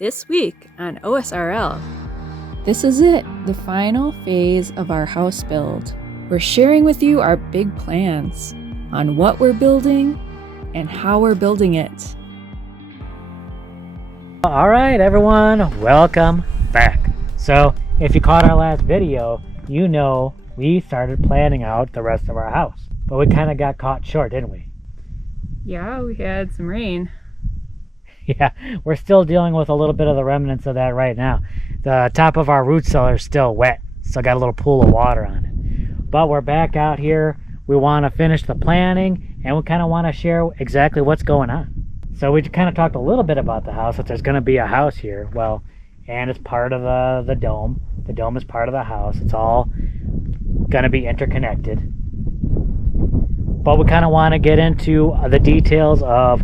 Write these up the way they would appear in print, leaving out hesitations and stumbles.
This week on OSRL. This is it, the final phase of our house build. We're sharing with you our big plans on what we're building and how we're building it. All right, everyone, welcome back. So if you caught our last video, you know we started planning out the rest of our house, but we kind of got caught short, didn't we? Yeah, we had some rain. Yeah, we're still dealing with a little bit of the remnants of that right now. The top of our root cellar is still wet, still got a little pool of water on it. But we're back out here. We want to finish the planning, and we kind of want to share exactly what's going on. So we kind of talked a little bit about the house, that there's going to be a house here. Well, and it's part of the dome. The dome is part of the house. It's all going to be interconnected. But we kind of want to get into the details of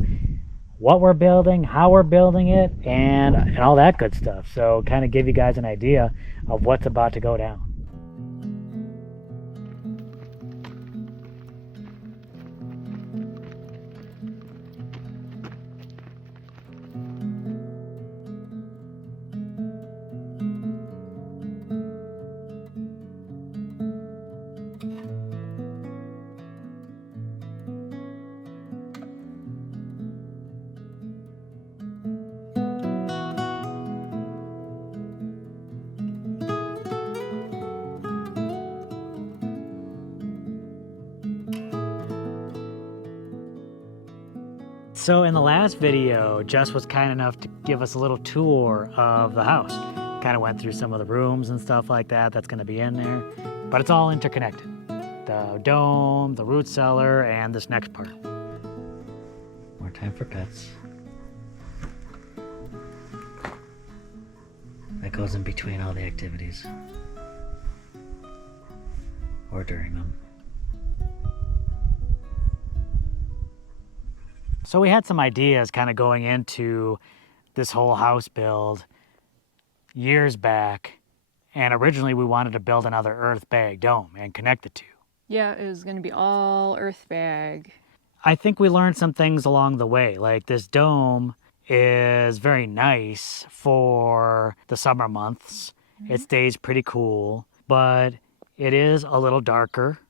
what we're building, how we're building it, and all that good stuff. So kind of give you guys an idea of what's about to go down. So in the last video, Jess was kind enough to give us a little tour of the house. Kind of went through some of the rooms and stuff like that that's going to be in there. But it's all interconnected. The dome, the root cellar, and this next part. More time for pets. That goes in between all the activities. Or during them. So we had some ideas kind of going into this whole house build years back, and originally we wanted to build another earth bag dome and connect the two. Yeah, it was going to be all earth bag. I think we learned some things along the way, like this dome is very nice for the summer months. It stays pretty cool, but it is a little darker,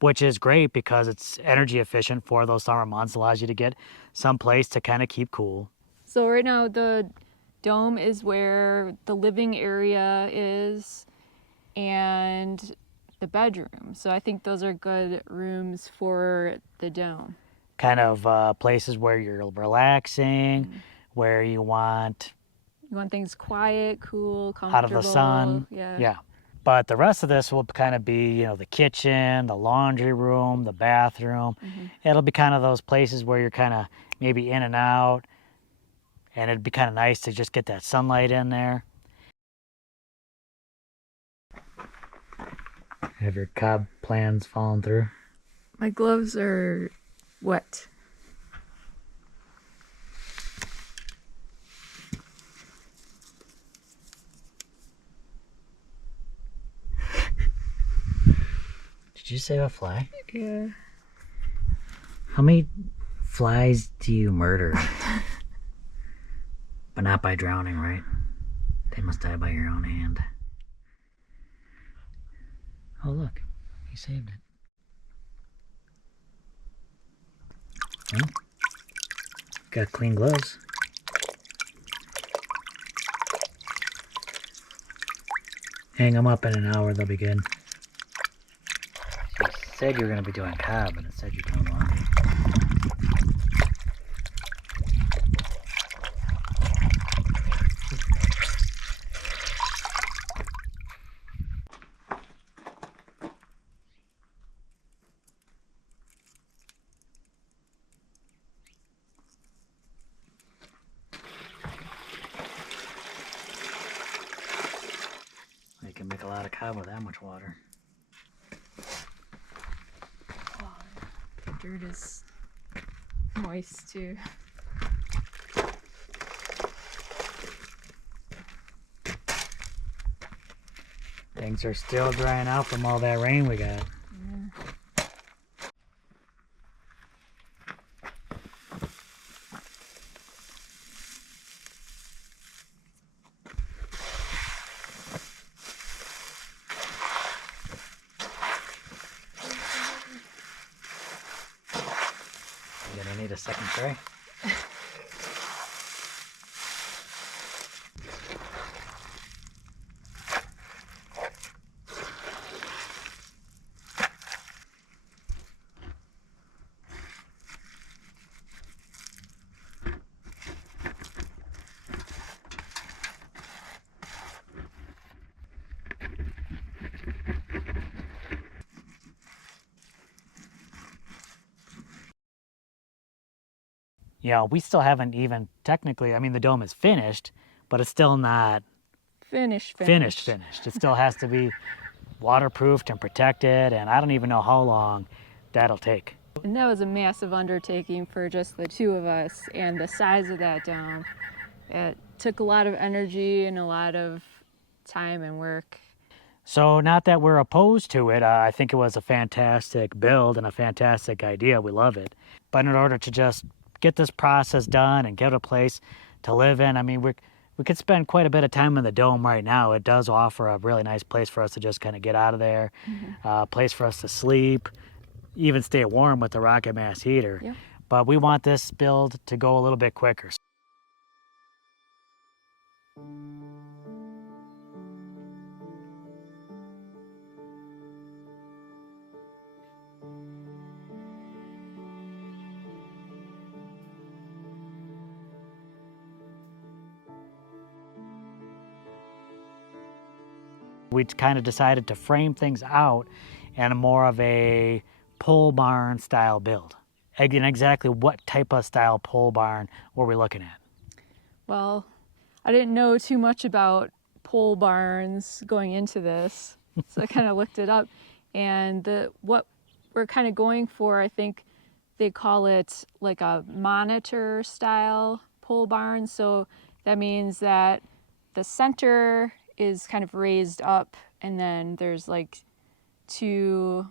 which is great because it's energy efficient for those summer months, allows you to get some place to kind of keep cool. So right now the dome is where the living area is and the bedroom. So I think those are good rooms for the dome. Kind of places where you're relaxing, where you want things quiet, cool, comfortable. out of the sun. Yeah. But the rest of this will kind of be, you know, the kitchen, the laundry room, the bathroom. It'll be kind of those places where you're kind of maybe in and out, and it'd be kind of nice to just get that sunlight in there. Have your cob plans fallen through? My gloves are wet. Did you save a fly? Yeah. How many flies do you murder? But not by drowning, right? They must die by your own hand. Oh, look. You saved it. Well, got clean gloves. Hang them up in an hour, they'll be good. You said you were going to be doing cob, but instead you're doing laundry. You can make a lot of cob with that much water. The dirt is moist too. Things are still drying out from all that rain we got. second tray. Yeah, we still haven't even technically, I mean, the dome is finished, but it's still not Finished. finished. It still has to be waterproofed and protected, and I don't even know how long that'll take. And that was a massive undertaking for just the two of us, and the size of that dome. It took a lot of energy and a lot of time and work. So not that we're opposed to it, I think it was a fantastic build and a fantastic idea. We love it. But in order to just get this process done and get a place to live in, I mean, we could spend quite a bit of time in the dome right now. It does offer a really nice place for us to just kind of get out of there, a place for us to sleep, even stay warm with the rocket mass heater. Yep. But we want this build to go a little bit quicker. We kind of decided to frame things out in more of a pole barn style build. Again, exactly what type of style pole barn were we looking at? Well, I didn't know too much about pole barns going into this, so I kind of looked it up. And what we're kind of going for, I think they call it like a monitor style pole barn. So that means that the center is kind of raised up, and then there's like two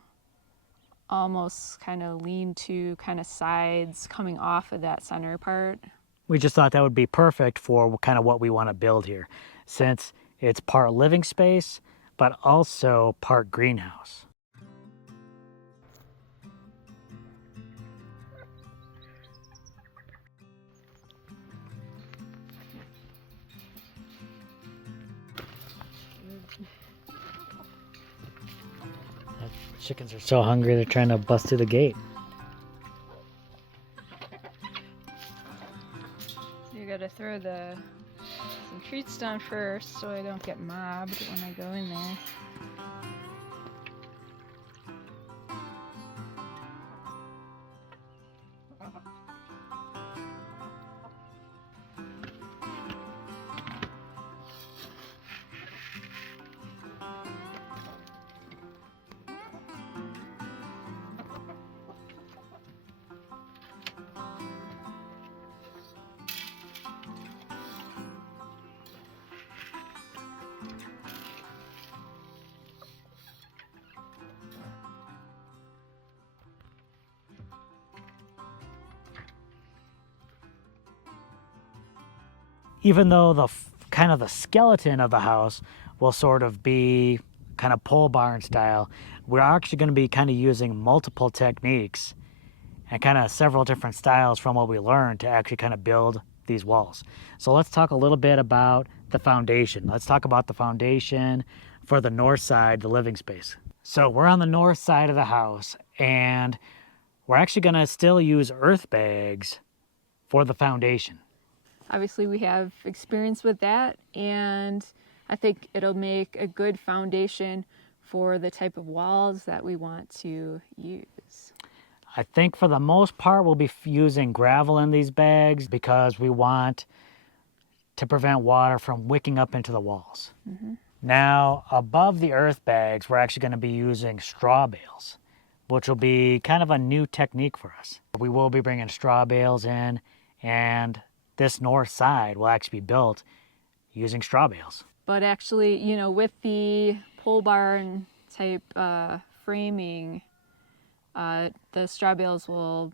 almost kind of lean-to kind of sides coming off of that center part. We just thought that would be perfect for kind of what we want to build here, since it's part living space, but also part greenhouse. Chickens are so hungry, they're trying to bust through the gate. You gotta throw some treats down first so I don't get mobbed when I go in there. Even though the kind of the skeleton of the house will sort of be kind of pole barn style, we're actually going to be kind of using multiple techniques and kind of several different styles from what we learned to actually kind of build these walls. So let's talk a little bit about the foundation. Let's talk about the foundation for the north side, the living space. So we're on the north side of the house, and we're actually going to still use earth bags for the foundation. Obviously we have experience with that, and I think it'll make a good foundation for the type of walls that we want to use. I think for the most part we'll be using gravel in these bags because we want to prevent water from wicking up into the walls. Now, above the earth bags, we're actually going to be using straw bales, which will be kind of a new technique for us. We will be bringing straw bales in, and this north side will actually be built using straw bales. But actually, you know, with the pole barn type framing, the straw bales will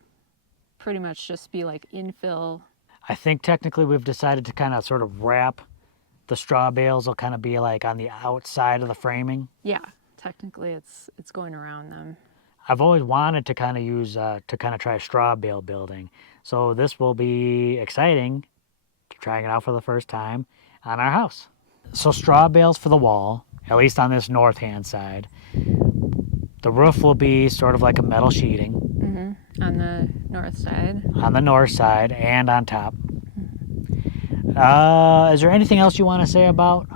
pretty much just be like infill. I think technically we've decided to kind of sort of wrap the straw bales will kind of be like on the outside of the framing. Yeah, technically it's going around them. I've always wanted to kind of use, to kind of try straw bale building. So this will be exciting, trying it out for the first time on our house. So straw bales for the wall, at least on this north hand side. The roof will be sort of like a metal sheeting. On the north side. On the north side and on top. Is there anything else you want to say about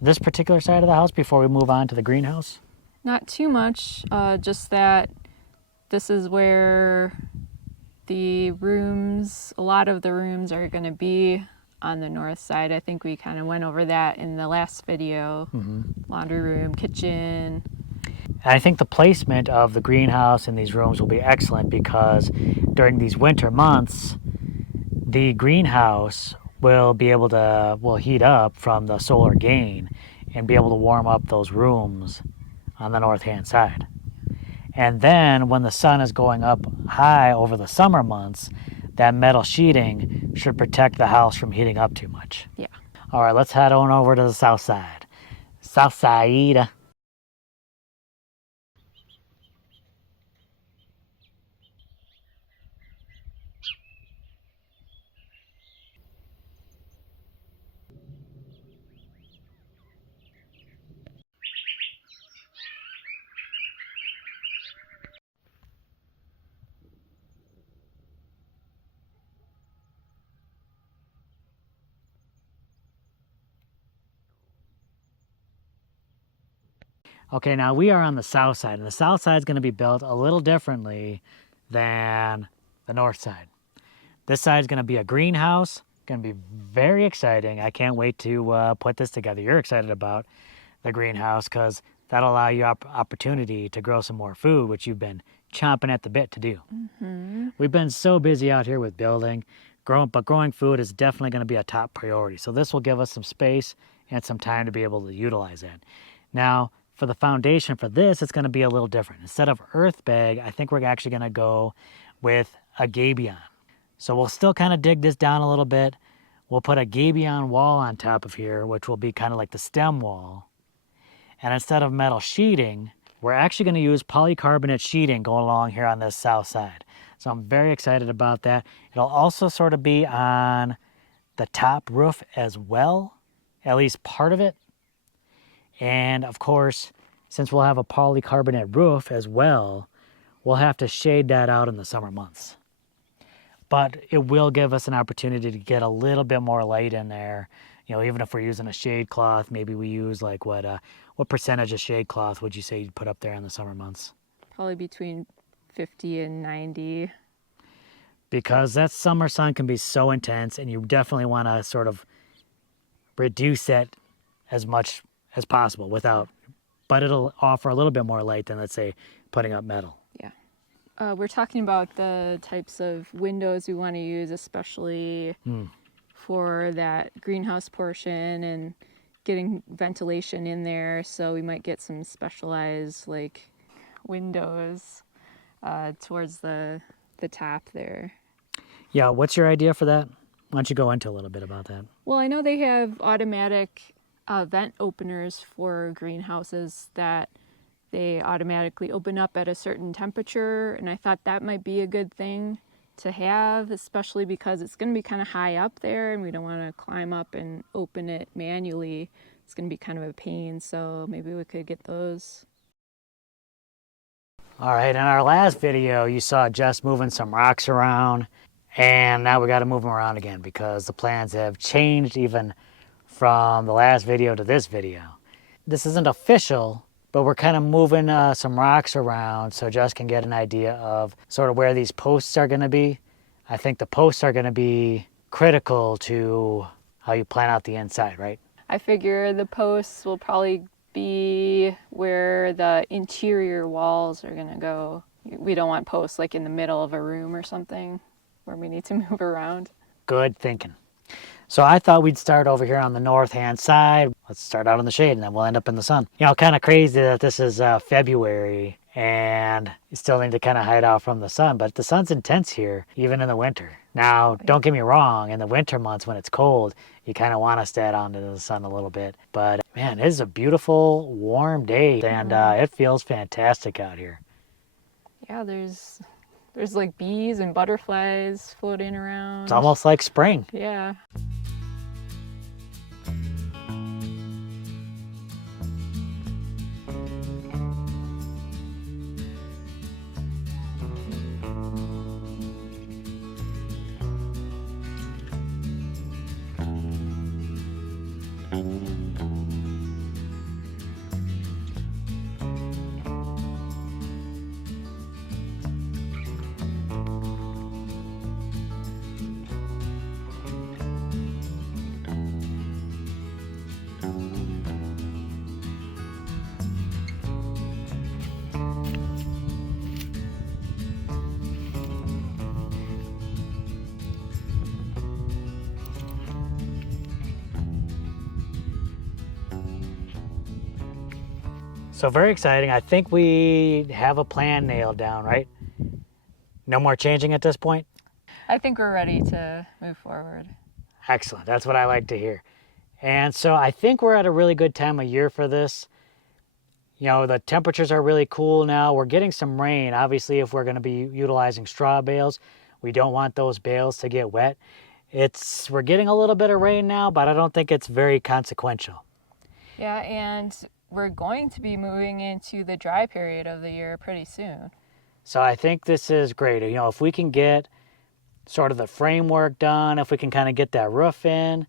this particular side of the house before we move on to the greenhouse? Not too much, just that this is where the rooms, a lot of the rooms are going to be on the north side. I think we kind of went over that in the last video. Laundry room, kitchen. And I think the placement of the greenhouse in these rooms will be excellent because during these winter months, the greenhouse will be able to, will heat up from the solar gain and be able to warm up those rooms on the north hand side. And then when the sun is going up high over the summer months, that metal sheeting should protect the house from heating up too much. Yeah. All right, let's head on over to the south side. South side. Okay, now we are on the south side, and the south side is going to be built a little differently than the north side. This side is going to be a greenhouse, going to be very exciting. I can't wait to put this together. You're excited about the greenhouse because that'll allow you opportunity to grow some more food, which you've been chomping at the bit to do. We've been so busy out here with building, but growing food is definitely going to be a top priority. So this will give us some space and some time to be able to utilize that. Now, for the foundation for this, it's going to be a little different. Instead of earth bag, I think we're actually going to go with a gabion. So we'll still kind of dig this down a little bit. We'll put a gabion wall on top of here, which will be kind of like the stem wall. And instead of metal sheeting, we're actually going to use polycarbonate sheeting going along here on this south side. So I'm very excited about that. It'll also sort of be on the top roof as well, at least part of it. And of course, since we'll have a polycarbonate roof as well, we'll have to shade that out in the summer months. But it will give us an opportunity to get a little bit more light in there. You know, even if we're using a shade cloth, maybe we use like what percentage of shade cloth would you say you'd put up there in the summer months? Probably between 50 and 90. Because that summer sun can be so intense, and you definitely want to sort of reduce it as much as possible but it'll offer a little bit more light than, let's say, putting up metal. Yeah. We're talking about the types of windows we want to use, especially for that greenhouse portion and getting ventilation in there. So we might get some specialized like windows towards the top there. Yeah, what's your idea for that? Why don't you go into a little bit about that? Well, I know they have automatic vent openers for greenhouses that they automatically open up at a certain temperature, and I thought that might be a good thing to have, especially because it's going to be kind of high up there and we don't want to climb up and open it manually. It's going to be kind of a pain, so maybe we could get those. All right, in our last video you saw Jess moving some rocks around, and now we got to move them around again because the plans have changed even from the last video to this video. This isn't official, but we're kind of moving some rocks around so Jess can get an idea of sort of where these posts are going to be. I think the posts are going to be critical to how you plan out the inside, right? I figure the posts will probably be where the interior walls are going to go. We don't want posts like in the middle of a room or something where we need to move around. Good thinking. So I thought we'd start over here on the north-hand side. Let's start out in the shade and then we'll end up in the sun. You know, kind of crazy that this is February and you still need to kind of hide out from the sun, but the sun's intense here, even in the winter. Now, don't get me wrong, in the winter months when it's cold, you kind of want to stay out into the sun a little bit. But man, it is a beautiful, warm day and it feels fantastic out here. Yeah, there's like bees and butterflies floating around. It's almost like spring. Yeah. So very exciting. I think we have a plan nailed down, right? No more changing at this point? I think we're ready to move forward. Excellent. That's what I like to hear. And so I think we're at a really good time of year for this. You know, the temperatures are really cool now. We're getting some rain. Obviously, if we're going to be utilizing straw bales, we don't want those bales to get wet. We're getting a little bit of rain now, but I don't think it's very consequential. Yeah, and we're going to be moving into the dry period of the year pretty soon. So I think this is great. You know, if we can get sort of the framework done, if we can kind of get that roof in,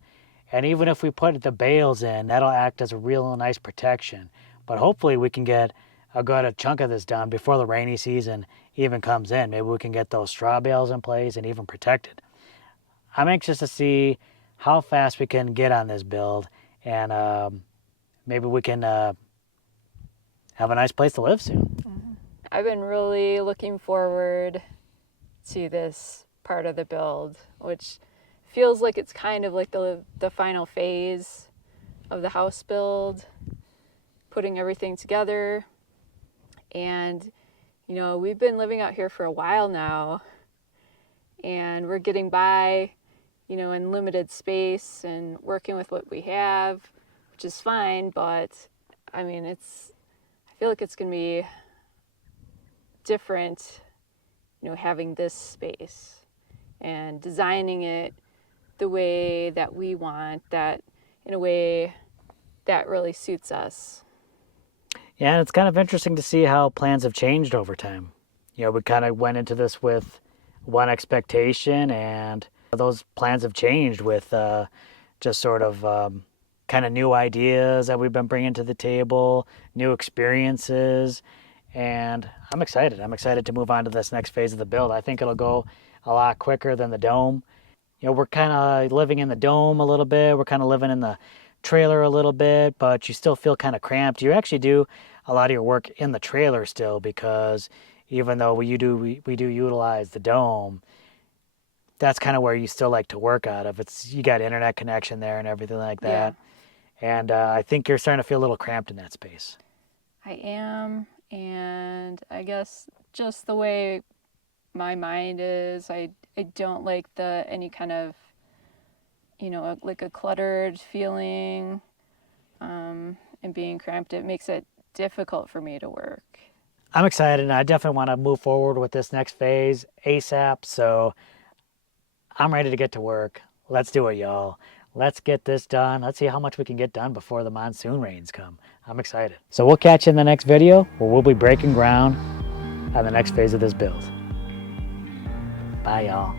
and even if we put the bales in, that'll act as a real nice protection. But hopefully we can get a good chunk of this done before the rainy season even comes in. Maybe we can get those straw bales in place and even protected. I'm anxious to see how fast we can get on this build, and maybe we can have a nice place to live soon. I've been really looking forward to this part of the build, which feels like it's kind of like the final phase of the house build, putting everything together. And, you know, we've been living out here for a while now, and we're getting by, you know, in limited space and working with what we have, which is fine, but I mean, I feel like it's going to be different, you know, having this space and designing it the way that we want, that in a way that really suits us. Yeah, and it's kind of interesting to see how plans have changed over time. You know, we kind of went into this with one expectation, and those plans have changed with just sort of kind of new ideas that we've been bringing to the table, new experiences, and I'm excited. I'm excited to move on to this next phase of the build. I think it'll go a lot quicker than the dome. You know, we're kind of living in the dome a little bit. We're kind of living in the trailer a little bit, but you still feel kind of cramped. You actually do a lot of your work in the trailer still, because even though we do utilize the dome, that's kind of where you still like to work out of. You got internet connection there and everything like that. Yeah. And I think you're starting to feel a little cramped in that space. I am, and I guess just the way my mind is, I don't like any kind of, you know, like a cluttered feeling, and being cramped. It makes it difficult for me to work. I'm excited, and I definitely want to move forward with this next phase ASAP, so I'm ready to get to work. Let's do it, y'all. Let's get this done. Let's see how much we can get done before the monsoon rains come. I'm excited. So we'll catch you in the next video, where we'll be breaking ground on the next phase of this build. Bye, y'all.